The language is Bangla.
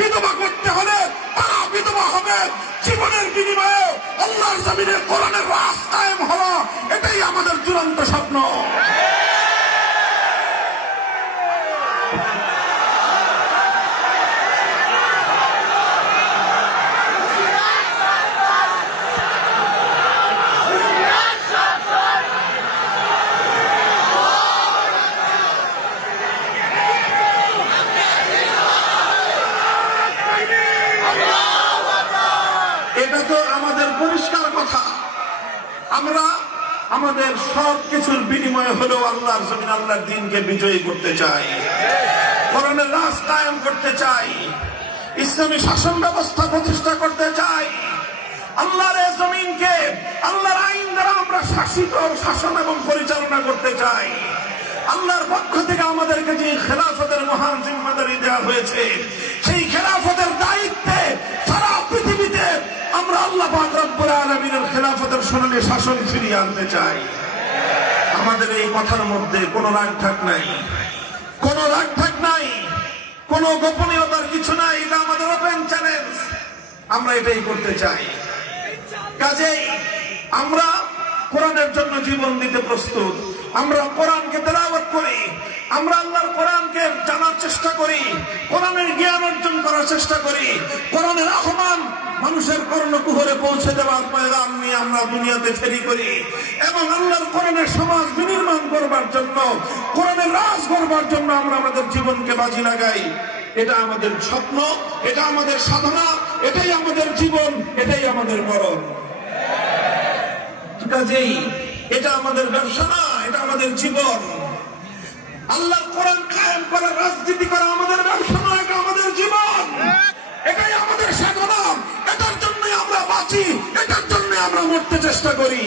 বিধবা করতে হলে তারা বিধবা হবে। জীবনের বিনিময়ে আল্লাহর জমিনে কোরআনের রাস্তা কায়েম হওয়া, এটাই আমাদের চূড়ান্ত স্বপ্ন। এটা তো আমাদের পরিষ্কার কথা। আমরা আমাদের সব কিছুর বিনিময়ে হলেও আল্লাহর জমিন, আল্লাহর দ্বীনকে বিজয়ী করতে চাই, কোরআনের রাজ কায়েম করতে চাই, ইসলামী শাসন ব্যবস্থা প্রতিষ্ঠা করতে চাই। আল্লাহর এই জমিনকে আল্লাহর আইন দ্বারা আমরা শাসিত, শাসন এবং পরিচালনা করতে চাই। আল্লাহর পক্ষ থেকে আমাদেরকে যে খেলাফতের মহান জিম্মাদারি দেওয়া হয়েছে, সেই খেলাফতের দায়িত্বে সারা পৃথিবীতে আমরা আল্লাহ পাক রব্বুল আলামিনের খেলাফতের সোনালী শাসন ফিরিয়ে আনতে চাই। আমাদের এই কথার মধ্যে কোনো রাগঢাক নাই, কোনো রাগঢাক নাই, কোনো গোপনীয়তার কিছু নাই। এটা আমাদের ওপেন চ্যালেঞ্জ, আমরা এটাই করতে চাই। কাজেই আমরা কোরআনের জন্য জীবন দিতে প্রস্তুত। আমরা কোরআনকে তেলাওয়াত করি, আমরা আল্লাহর কোরআনকে জানার চেষ্টা করি, কোরআনের জ্ঞান অর্জন করার চেষ্টা করি। কোরআনের আহ্বান মানুষের কর্ণকুহরে পৌঁছে দেওয়ার পয়গাম নিয়ে আমরা দুনিয়াতে ফেরি করি এবং আল্লাহর কোরআনের সমাজ বিনির্মাণ করবার জন্য, কোরআনের রাজ করবার জন্য আমরা আমাদের জীবনকে বাজি লাগাই। এটা আমাদের স্বপ্ন, এটা আমাদের সাধনা, এটাই আমাদের জীবন, এটাই আমাদের মরণ। কাজেই এটা আমাদের ব্যবসা না, এটা আমাদের জীবন। আল্লাহর কোরআন কায়েম করা, রাজনীতি করা আমাদের ব্যবসা না, এটা আমাদের জীবন, এটাই আমাদের সাধনা। এটার জন্য আমরা বাঁচি, এটার জন্য আমরা মরতে চেষ্টা করি।